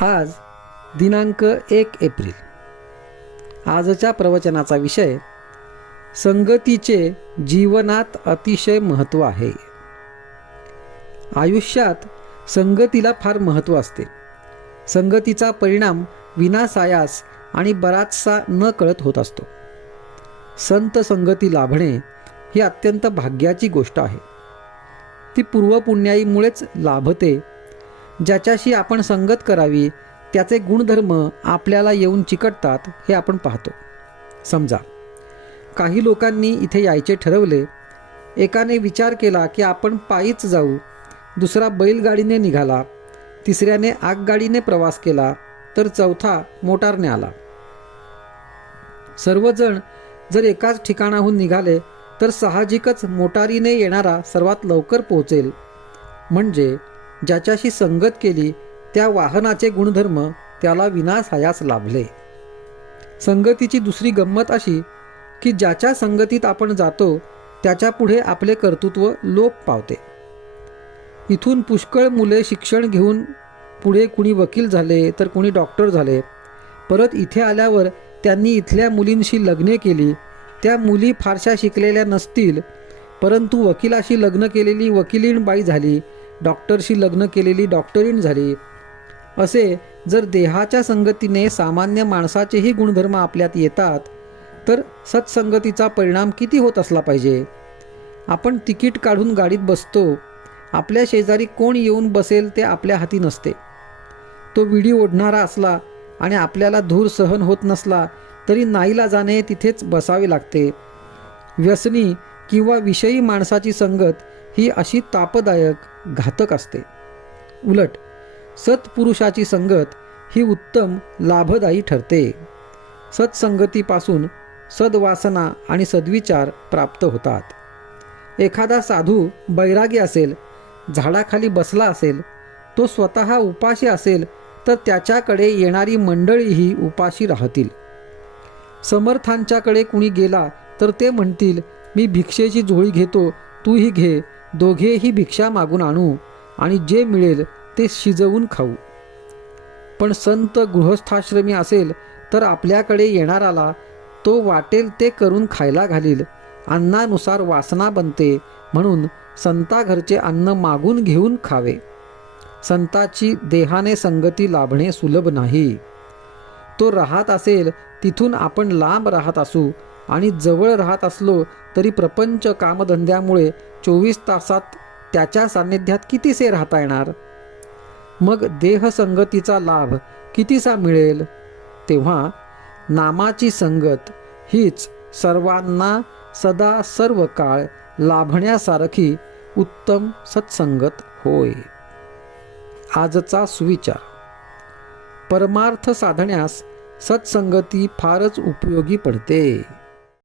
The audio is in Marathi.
आज दिनांक 1 एप्रिल. आजच्या प्रवचनाचा विषय संगतीचे जीवनात अतिशय महत्त्व आहे. आयुष्यात संगतीला फार महत्त्व असते. संगतीचा परिणाम विनासायास आणि बराचसा न कळत होत असतो. संत संगती लाभणे ही अत्यंत भाग्याची गोष्ट आहे. ती पूर्वपुण्याईमुळेच लाभते. ज्याच्याशी आपण संगत करावी त्याचे गुणधर्म आपल्याला येऊन चिकटतात हे आपण पाहतो. समजा काही लोकांनी इथे यायचे ठरवले. एकाने विचार केला की आपण पायीच जाऊ, दुसरा बैलगाडीने निघाला, तिसऱ्याने आगगाडीने प्रवास केला, तर चौथा मोटारने आला. सर्वजण जर एकाच ठिकाणाहून निघाले तर साहजिकच मोटारीने येणारा सर्वात लवकर पोहोचेल. म्हणजे ज्याच्याशी संगत केली त्या वाहनाचे गुणधर्म त्याला विनासायास लाभले. संगतीची दुसरी गंमत अशी की ज्याच्या संगतीत आपण जातो त्याच्या पुढे आपले कर्तृत्व लोप पावते. इथून पुष्कळ मुले शिक्षण घेऊन पुढे कुणी वकील झाले तर कुणी डॉक्टर झाले. परत इथे आल्यावर त्यांनी इथल्या मुलींशी लग्ने केली. त्या मुली फारशा शिकलेल्या नसतील, परंतु वकिलाशी लग्न केलेली वकिलीण बाई झाली, डॉक्टरशी लग्न केलेली डॉक्टरीण झाली. असे जर देहाच्या संगतीने सामान्य माणसाचेही गुणधर्म आपल्यात येतात तर सत्संगतीचा परिणाम किती होत असला पाहिजे. आपण तिकीट काढून गाडीत बसतो. आपल्या शेजारी कोण येऊन बसेल ते आपल्या हाती नसते. तो विडी ओढणारा असला आणि आपल्याला धूर सहन होत नसला तरी नाईलाजाने तिथेच बसावे लागते. व्यसनी किंवा विषयी माणसाची संगत ही अशी तापदायक, घातक असते. उलट सत्पुरुषाची संगत ही उत्तम, लाभदायी ठरते. सत्संगतीपासून सद्वासना आणि सद्विचार प्राप्त होतात. एखादा साधू बैरागी असेल, झाडाखाली बसला असेल, तो स्वतः उपाशी असेल तर त्याच्याकडे येणारी मंडळीही उपाशी राहतील. समर्थांच्याकडे कुणी गेला तर ते म्हणतील, मी भिक्षेची झोळी घेतो, तूही घे, दोघेही भिक्षा मागून आणू आणि जे मिळेल ते शिजवून खाऊ. पण संत गृहस्थाश्रमी असेल तर आपल्याकडे येणाराला तो वाटेल ते करून खायला घालील. अन्नानुसार वासना बनते, म्हणून संताघरचे अन्न मागून घेऊन खावे. संताची देहाने संगती लाभणे सुलभ नाही. तो राहत असेल तिथून आपण लांब राहत असू आणि जवळ राहत असलो तरी प्रपंच कामधंद्यामुळे 24 तासात त्याच्या सान्निध्यात कितीसे राहता येणार. मग देहसंगतीचा लाभ कितीसा मिळेल. तेव्हा नामाची संगत हीच सर्वांना सदा सर्व काळ लाभण्यासारखी उत्तम सत्संगत होय. आजचा सुविचार. परमार्थ साधण्यास सत्संगती फारच उपयोगी पडते.